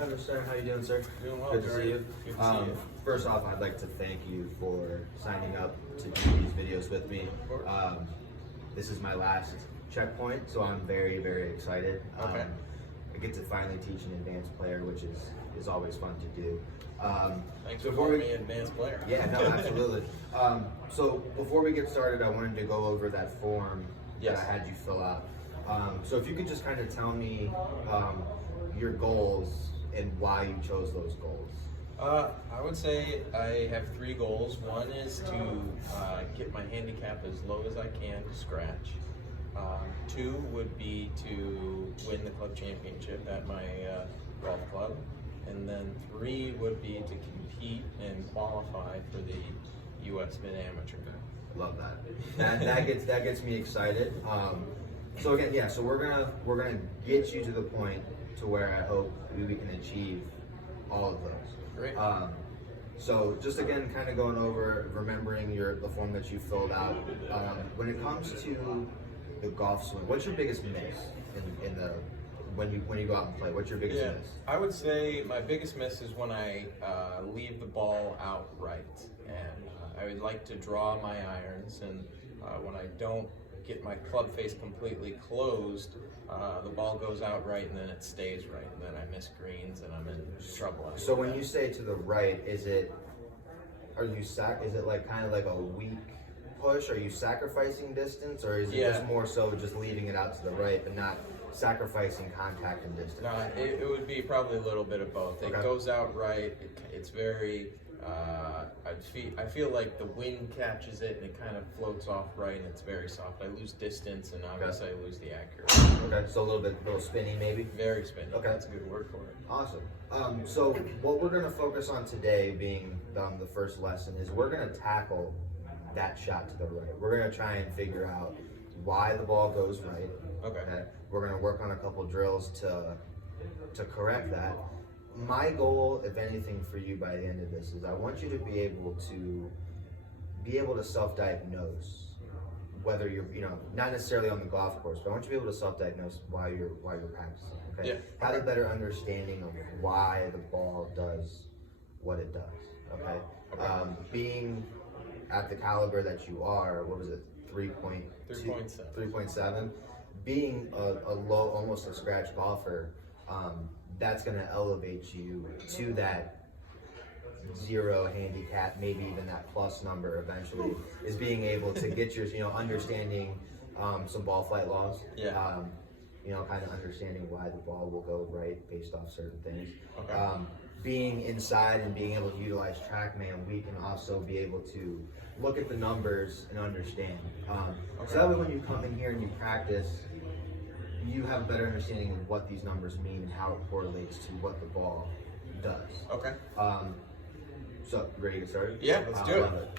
Hi, Mr. Stern. How you doing, sir? Doing well. Good to see you. Good to see you. First off, I'd like to thank you for signing up to do these videos with me. This is my last checkpoint, so I'm very, very excited. Okay. I get to finally teach an advanced player, which is always fun to do. Thanks so for calling me an advanced player. Yeah, no, absolutely. So before we get started, I wanted to go over that form Yes. that I had you fill out. So if you could just kind of tell me your goals and why you chose those goals. I would say I have 3 goals. One is to get my handicap as low as I can to scratch. 2 would be to win the club championship at my golf club. And then 3 would be to compete and qualify for the U.S. Mid-Amateur. Love that. That gets me excited. So again, yeah. So we're gonna get you to the point to where I hope we can achieve all of those. Great. So just again, kind of going over, remembering the form that you filled out. When it comes to the golf swing, what's your biggest miss in the when you go out and play? What's your biggest miss? I would say my biggest miss is when I leave the ball out right, and I would like to draw my irons, and when I don't get my club face completely closed, the ball goes out right, and then it stays right, and then I miss greens, and I'm in trouble. So when you say to the right, is it like kind of like a weak push? Are you sacrificing distance, or is it just more so just leaving it out to the right, but not sacrificing contact and distance? No, it would be probably a little bit of both. It goes out right. It's very. I feel like the wind catches it and it kind of floats off right, and it's very soft. I lose distance, and obviously I lose the accuracy. Okay, so a little spinny maybe. Very spinny. Okay, that's a good word for it. Awesome. So what we're going to focus on today, being the first lesson, is we're going to tackle that shot to the right. We're going to try and figure out why the ball goes right. Okay. We're going to work on a couple drills to correct that. My goal, if anything, for you by the end of this is I want you to be able to self-diagnose whether you're, not necessarily on the golf course, but I want you to be able to self-diagnose while you're practicing. Okay. Yeah. Have a better understanding of why the ball does what it does. Okay. Being at the caliber that you are, what was it, 3.7? Being a low, almost a scratch golfer, that's going to elevate you to that 0 handicap, maybe even that plus number eventually, is being able to get your, understanding some ball flight laws. Yeah. Kind of understanding why the ball will go right based off certain things. Okay. Being inside and being able to utilize TrackMan, we can also be able to look at the numbers and understand. So that way when you come in here and you practice, you have a better understanding of what these numbers mean and how it correlates to what the ball does. Okay. So, ready to get started? Yeah, let's do it. Love it.